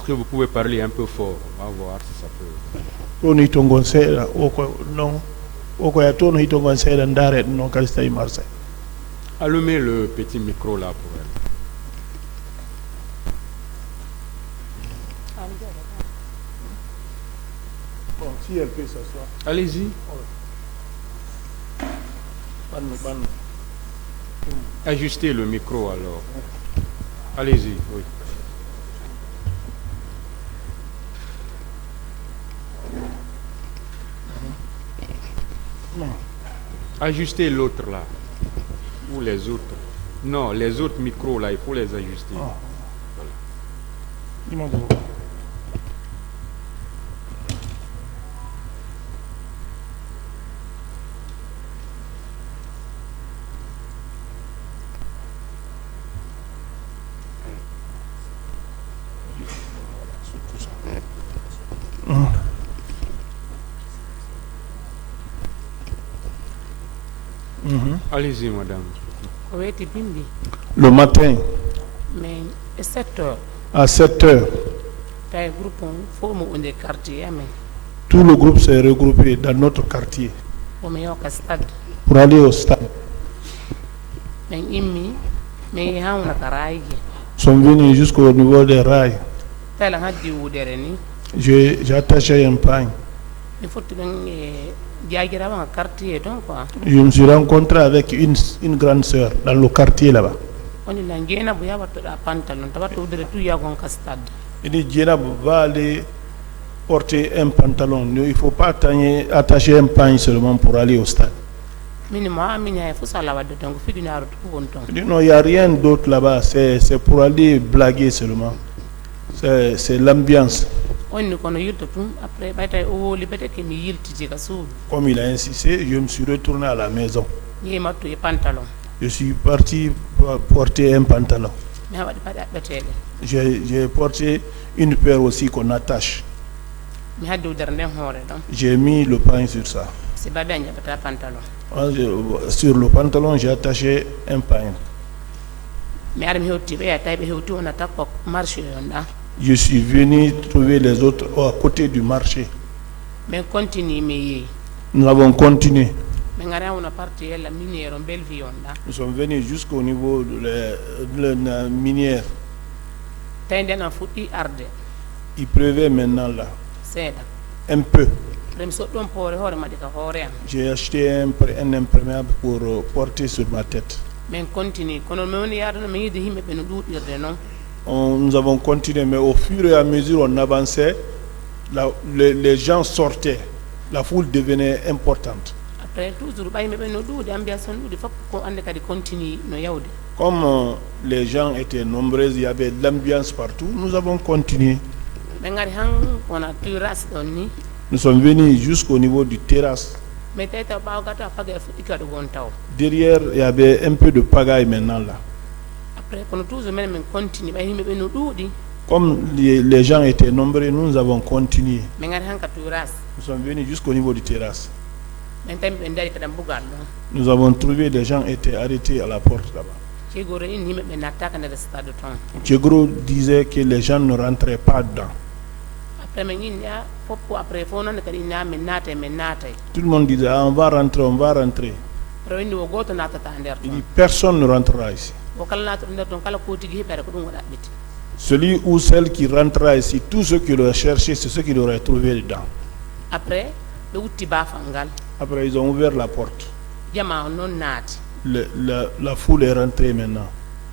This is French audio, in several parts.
Est-ce que vous pouvez parler un peu fort? On va voir si ça peut. Tony Tongon Sera, non, Okoya Tony Tongon Sera, Ndare, non, Calista Marseille. Allumez le petit micro là pour elle. Bon, si elle peut s'asseoir. Allez-y. Ajustez le micro alors. Allez-y, oui. Ajustez l'autre là. Ou les autres. Non, les autres micros là, il faut les ajuster. Voilà. Allez-y, madame. Oui, tu bimbi. Le matin, Mais 7 heures, à 7 heures, tu as un groupe, il faut me quartier, mais tout le groupe s'est regroupé dans notre quartier pour me au stade. pour aller au stade. Mais imi, mais il y a un caraïge. Ils sont venus jusqu'au niveau des rails. Tel a dit où dereni. J'ai attaché un pain. Il faut que tu diagramme un quartier, donc quoi. Je me suis rencontré avec une grande sœur dans le quartier là-bas. On est là, il y a un pantalon, tu vas te dire tout, il y a un stade. Il dit, Djenab va aller porter un pantalon. Il ne faut pas attacher un pain seulement pour aller au stade. Mais moi, il faut ça là-bas, donc il faut que Il dit, non, il n'y a rien d'autre là-bas. C'est pour aller blaguer seulement. C'est l'ambiance. On ne connaît pas tout. Après, oh, les bêtes qui me Comme il a insisté, je me suis retourné à la maison. il y a un pantalon. Je suis parti porter un pantalon. Mais on va pas bêter. J'ai porté une paire aussi qu'on attache. Mais il y a deux derniers jours, donc. J'ai mis le pain sur ça. C'est pas bien, il y a pas de pantalon. Sur le pantalon, j'ai attaché un pain. Mais on attaque marché. Je suis venu trouver les autres à côté du marché. Mais continue, mais Nous avons continué. on a parti la minière en Belleville. Nous sommes venus jusqu'au niveau de la minière. Il pleuvait maintenant là. Un peu. J'ai acheté un imperméable pour porter sur ma tête. Mais continue. Nous avons continué, mais au fur et à mesure on avançait, les gens sortaient, la foule devenait importante. Comme les gens étaient nombreux, il y avait de l'ambiance partout, nous avons continué. Nous sommes venus jusqu'au niveau du terrasse. Derrière, il y avait un peu de pagaille maintenant là. Comme les gens étaient nombreux, nous avons continué. Nous sommes venus jusqu'au niveau du terrasse. Nous avons trouvé des gens étaient arrêtés à la porte là-bas. Tchegro disait que les gens ne rentraient pas dedans. Tout le monde disait, ah, on va rentrer, on va rentrer. Il dit, personne ne rentrera ici. Celui ou celle qui rentrera ici, tout ce qu'il aurait cherché, c'est ce qu'il aurait trouvé dedans. Après, ils ont ouvert la porte. La foule est rentrée maintenant.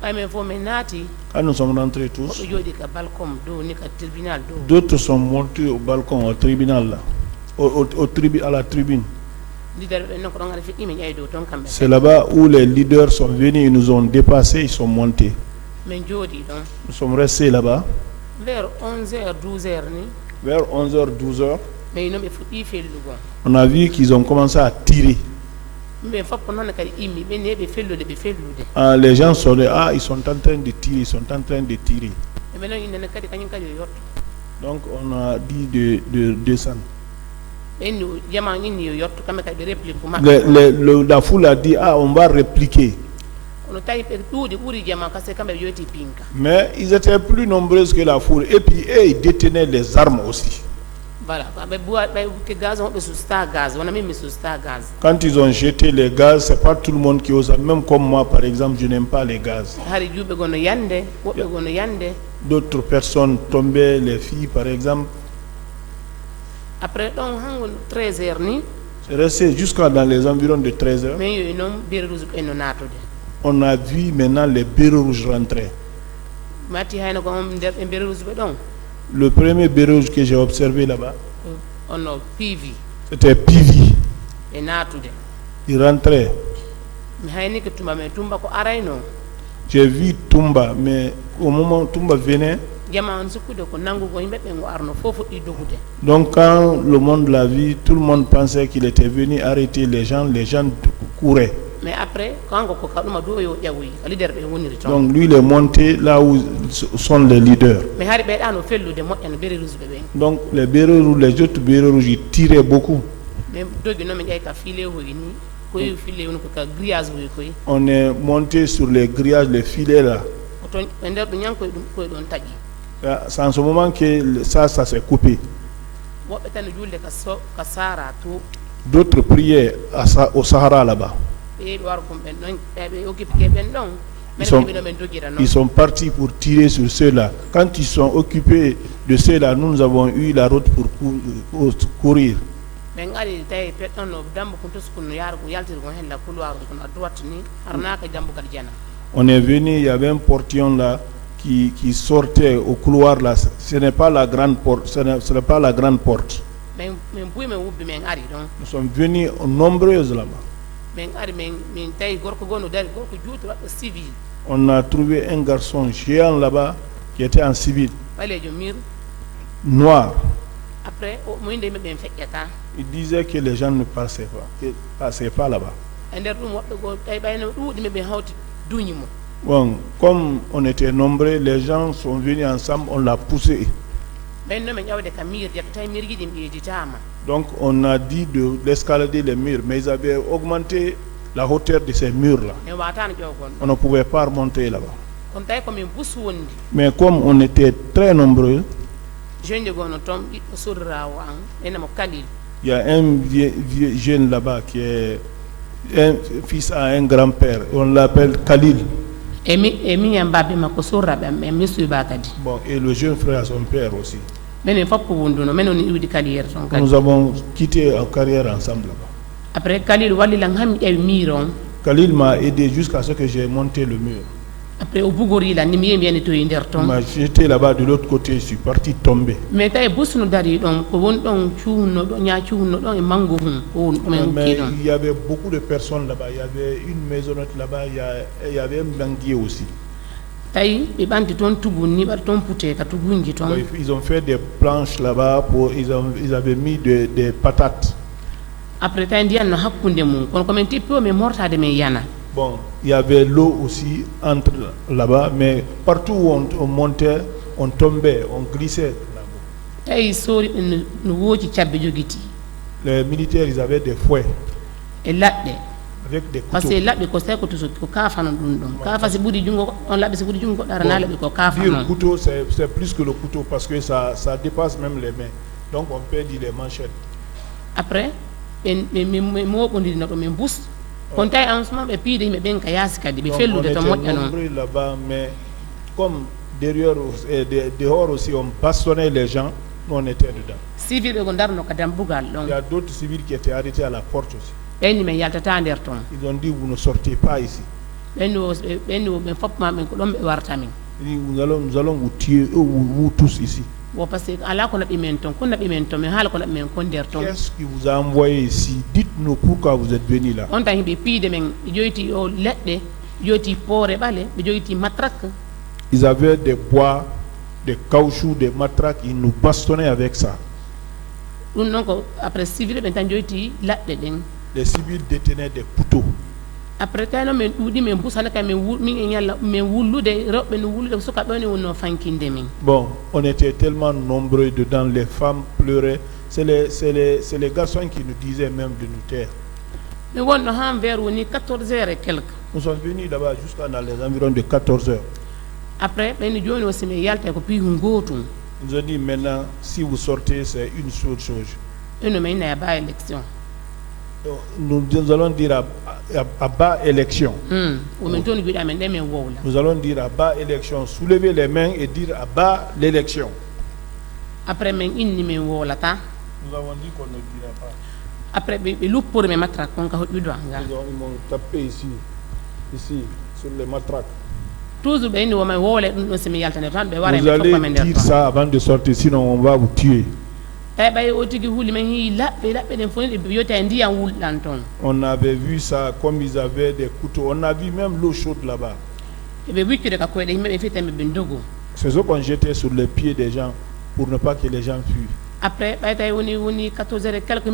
Quand nous sommes rentrés tous, d'autres sont montés au balcon, au tribunal, là, à la tribune. C'est là-bas où les leaders sont venus, ils nous ont dépassés, ils sont montés. Nous sommes restés là-bas. Vers 11h, 12h. Vers 11h, 12h, on a vu qu'ils ont commencé à tirer. Les gens sont là, ah, ils sont en train de tirer, ils sont en train de tirer. Donc on a dit de descendre. La foule a dit, ah, on va répliquer. Mais ils étaient plus nombreux que la foule. Et puis, ils détenaient les armes aussi. Quand ils ont jeté les gaz, c'est pas tout le monde qui ose. Même comme moi, par exemple, je n'aime pas les gaz. D'autres personnes tombaient, les filles, par exemple. Après, 13h, c'est resté jusqu'à dans les environs de 13h. On a vu maintenant les bérets rouges rentrer. Le premier béret rouge que j'ai observé là-bas, c'était Pivi. Il rentrait. J'ai vu Tumba, mais au moment où Tumba venait, donc quand le monde l'a vu, tout le monde pensait qu'il était venu arrêter les gens couraient. Mais après, donc lui il est monté là où sont les leaders. Donc les bérets rouges, les autres bérets rouges, ils tiraient beaucoup. On est monté sur les grillages, les filets là. C'est en ce moment que ça s'est coupé. D'autres priaient au Sahara là-bas. Ils sont partis pour tirer sur ceux-là. Quand ils sont occupés de ceux-là, nous avons eu la route pour courir. On est venu, il y avait un portillon là qui sortait au couloir là. Ce n'est pas la grande porte. Ce n'est pas la grande porte. Nous sommes venus nombreux là-bas. On a trouvé un garçon géant là-bas qui était en civil, noir. Il disait que les gens ne passaient pas là-bas. Bon, comme on était nombreux, les gens sont venus ensemble, on l'a poussé. Donc on a dit d'escalader les murs, mais ils avaient augmenté la hauteur de ces murs-là. On ne pouvait pas remonter là-bas. Mais comme on était très nombreux, il y a un vieux jeune là-bas qui est un fils à un grand-père. On l'appelle Khalil. Bon, et le jeune frère a son père aussi. Nous avons quitté en carrière ensemble là-bas. Après, Khalil m'a aidé jusqu'à ce que j'ai monté le mur. Après, j'étais là-bas de l'autre côté, je suis parti tomber. Mais il y avait beaucoup de personnes là-bas. Il y avait une maisonnette là-bas, il y avait un banquier aussi. Ils ont fait des planches là-bas, ils avaient mis des patates. Bon, il y avait l'eau aussi entre là-bas, mais partout où on montait, on tombait, on glissait là-bas. Les militaires, ils avaient des fouets. Avec des couteaux. Dire couteau, c'est plus que le couteau parce que ça dépasse même les mains. Donc on peut dire les manchettes. Après, on était nombreux là-bas, mais comme dehors aussi on bastonnait les gens, nous on était dedans. Il y a d'autres civils qui étaient arrêtés à la porte aussi. Ils ont dit vous ne sortez pas ici. Nous allons vous tuer, vous tous ici. Qu'est-ce qui vous a envoyé ici? Dites-nous pourquoi vous êtes venus là. Ils avaient des bois, des caoutchoucs, des matraques, ils nous bastonnaient avec ça. Les civils détenaient des couteaux. après tano men ɗuuɗi min busana ka min e ñalla min wullude rewɓe no wullude sukaɓe oni wonno fankinde min. Bon, on était tellement nombreux dedans, les femmes pleuraient. C'est les garçons qui nous disaient même de nous taire. mi wonno han vers woni 14h et quelque. Nous sommes venus là-bas jusqu'à dans les environs de 14h. Après ɓeni joni aussi mi yalta ko piihu gotum. Ils ont dit maintenant, si vous sortez, c'est une seule chose. eno mi ina ba élection. Nous allons dire à bas élection. Nous allons dire à bas élection. Soulevez les mains et dire à bas l'élection. Après, nous avons dit qu'on ne dira pas. Après, ils m'ont tapé ici, sur les matraques. Vous allez dire ça avant de sortir, sinon on va vous tuer. On avait vu ça comme ils avaient des couteaux. On a vu même l'eau chaude là-bas. C'est ce qu'on jetait sur les pieds des gens pour ne pas que les gens fuient. Après, 14h quelques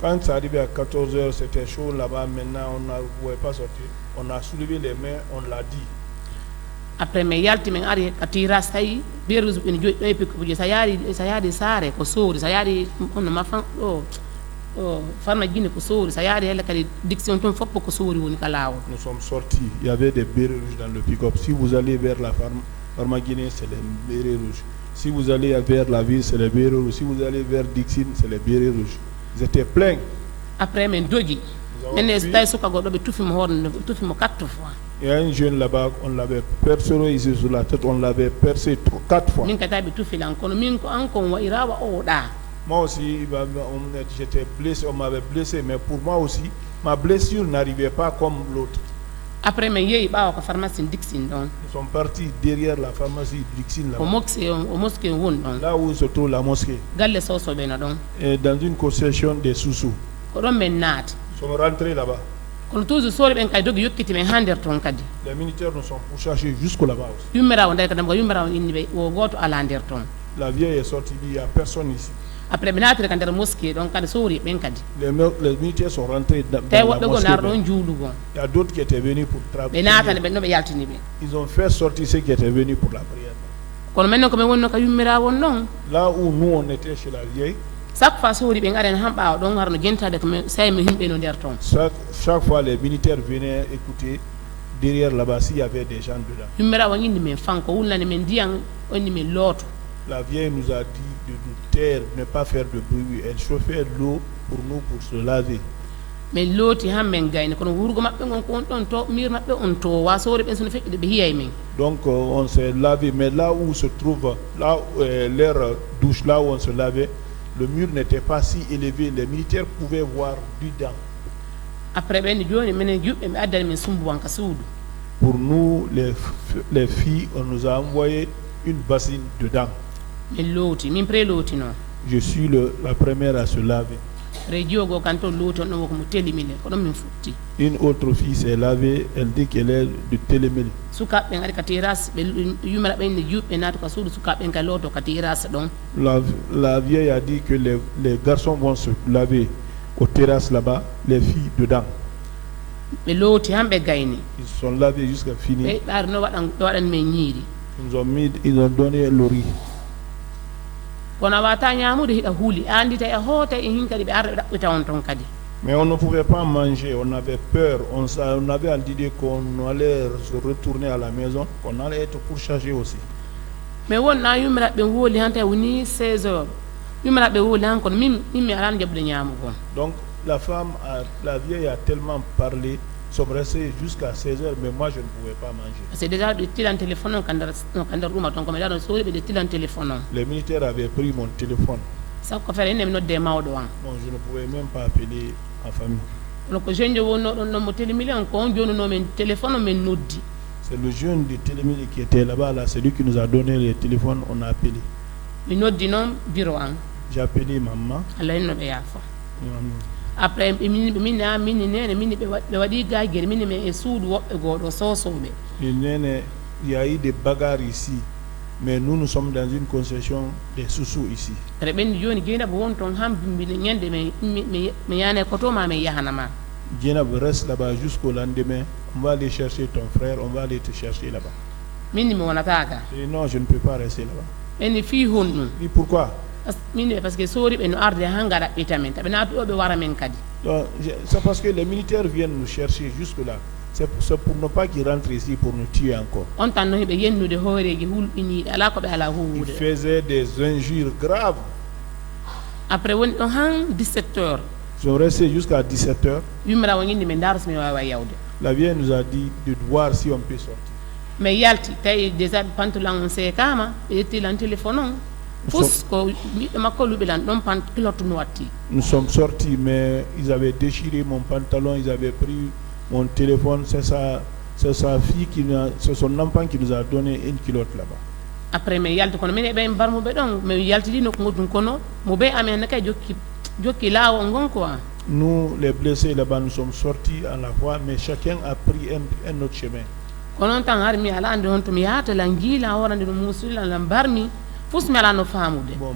quand ça arrivait à 14h, c'était chaud là-bas. Maintenant, on ne pouvait pas sortir. On a soulevé les mains, on l'a dit. Après me yalti men ari atira sai berus en joy e pe ko sayari sare ko sori sayari on ma fan farma gine ko sori sayari hela kali diction ton foppo ko sori woni kalawo. Nous sommes sortis, il y avait des bérets rouges dans le pick-up. Si vous allez vers la farma Guinée, c'est les bérets rouges. Si vous allez vers la ville, c'est les bérets rouges. Si vous allez vers Dixine, c'est les bérets rouges. Ils étaient pleins. Après men dogi men stay suka godo be tufi mo 4 fois. Il y a un jeune là-bas, on l'avait percé ici sur la tête, on l'avait percé 4 fois. Moi aussi, j'étais blessé, on m'avait blessé, mais pour moi aussi, ma blessure n'arrivait pas comme l'autre. Après, nous sommes partis derrière la pharmacie Dixine là où se trouve la mosquée. Et dans une concession des sous-sous. Nous sommes rentrés là-bas. Les militaires nous sont pourchassés jusqu'au là-bas aussi. La vieille est sortie, il n'y a personne ici. Après, les militaires sont rentrés dans la mosquée. Il y a d'autres qui étaient venus pour travailler. Ils ont fait sortir ceux qui étaient venus pour la prière. Là où nous on était chez la vieille, chaque fois les militaires venaient écouter derrière là-bas s'il y avait des gens dedans. La vieille nous a dit de nous taire, de ne pas faire de bruit. Elle chauffait l'eau pour nous pour se laver. Donc on s'est lavé, mais là où se trouve leur douche, là où on se lavait, le mur n'était pas si élevé, les militaires pouvaient voir dedans. Pour nous, les filles, on nous a envoyé une bassine dedans. Je suis la première à se laver. Une autre fille s'est lavée, elle dit qu'elle est de Télémeli. La vieille a dit que les garçons vont se laver aux terrasses là-bas, les filles dedans. Ils sont lavés jusqu'à finir. Ils ont donné le riz. Mais on ne pouvait pas manger, on avait peur, on avait l'idée qu'on allait se retourner à la maison, qu'on allait être pourchassé aussi. Mais on a eu 16 heures. Donc la vieille a tellement parlé, sommes restés jusqu'à 16 heures, mais moi je ne pouvais pas manger. C'est déjà le téléphone. Les militaires avaient pris mon téléphone. Non, je ne pouvais même pas appeler ma famille. C'est le jeune de Télémili qui était là-bas, là, c'est lui qui nous a donné le téléphone, on a appelé. J'ai appelé maman. Après, il y a eu des bagarres ici. Mais nous sommes dans une concession des sous-sous ici. Djenab reste là-bas jusqu'au lendemain. On va aller chercher ton frère, on va aller te chercher là-bas. Non, je ne peux pas rester là-bas. Et pourquoi? Parce que c'est parce que les militaires viennent nous chercher jusque-là. C'est pour ne pas qu'ils rentrent ici pour nous tuer encore. Ils faisaient des injures graves. Après 17 heures. Ils sont restés jusqu'à 17 heures. La vieille nous a dit de voir si on peut sortir. Mais yalti tay déjà pantalon se kama et il en téléphone. Nous sommes sortis, mais ils avaient déchiré mon pantalon, ils avaient pris mon téléphone. C'est sa fille c'est son enfant qui nous a donné une culotte là-bas. Après mais yalti kono mine be mbar mo be don mais yalti dino ko ngodun kono mo be amé nakay jokki lawo ngon quoi. Nous les blessés là-bas nous sommes sortis à la fois, mais chacun a pris un autre chemin. Konon tan harmi ala ande on to mi yata la ngila horande no musulila la barmi. Bon,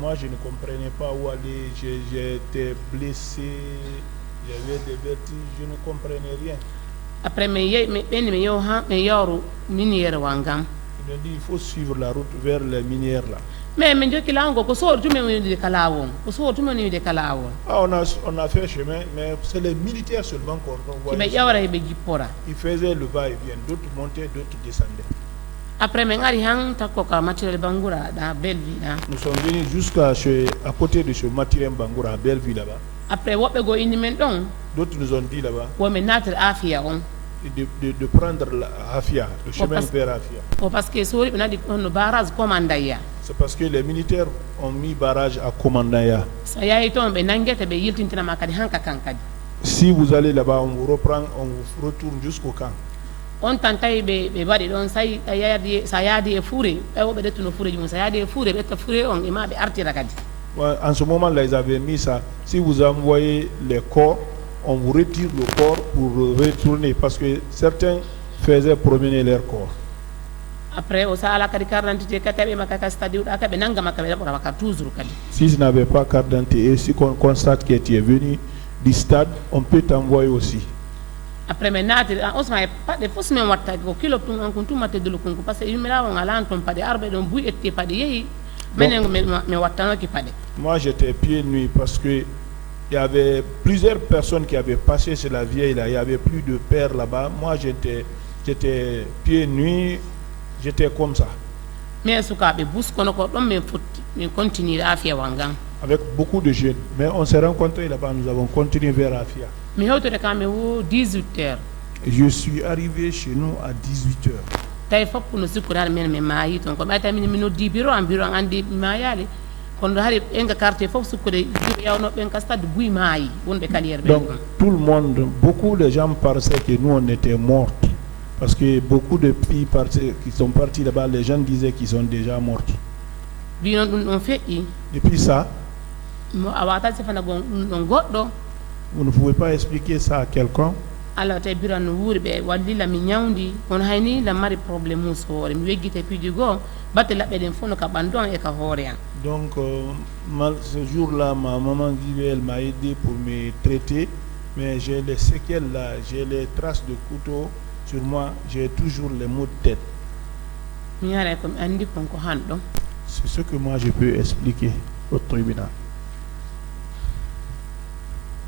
moi je ne comprenais pas où aller, j'étais blessé, j'avais des vertiges, je ne comprenais rien. Après, Il dit il faut suivre la route vers les minières là. On a fait chemin, mais c'est les militaires seulement qu'on voit. Ils faisaient le va-et-vient, d'autres montaient, d'autres descendaient. Après, Bangura dans Belleville. Nous sommes venus à côté de ce matériel Bangura à Belleville là-bas. Après, d'autres nous ont dit là-bas de prendre la Hafia, le chemin vers Hafia. C'est parce que les militaires ont mis barrage à Komandaya. Si vous allez là-bas, on vous reprend, on vous retourne jusqu'au camp. On tantay be badi don say sayadi e fouré e wobe de tuno fouré jum sayadi e fouré be ta fouré on ima be artira kadi. En ce moment là ils avaient mis ça, si vous envoyez les corps, on vous retire le corps pour retourner parce que certains faisaient promener leur corps. Après au sala kadi carte d'identité katabe makaka stade akabe nanga makabe pour makaka toujours kadi. Si je n'avais pas carte d'identité et si on constate que tu es venu du stade, on peut t'envoyer aussi. Après maintenant on se met pas de fausses mais watta ko kilo tun an kuntu maté de lukunku parce que yumira on ala anton pas de arbe don buy ette pas de yeyi menen me watta no ki pas de. Moi j'étais pieds nus parce que il y avait plusieurs personnes qui avaient passé chez la vieille là, il y avait plus de pères là-bas. Moi j'étais pieds nus, j'étais comme ça. Mais sukabe bus kono ko don me futti me continuer afia wangan. Avec beaucoup de jeunes, mais on s'est rencontrés là-bas, nous avons continué vers Afia. Mais 18 heures. Je suis arrivé chez nous à 18 heures. Donc tout le monde, beaucoup de gens pensaient que nous on était morts. Parce que beaucoup de filles qui sont partis là-bas, les gens disaient qu'ils sont déjà morts. Depuis ça, vous ne pouvez pas expliquer ça à quelqu'un. Donc ce jour-là, ma maman vivait, elle m'a aidé pour me traiter, mais j'ai les séquelles là, j'ai les traces de couteau sur moi, j'ai toujours les maux de tête. C'est ce que moi je peux expliquer au tribunal.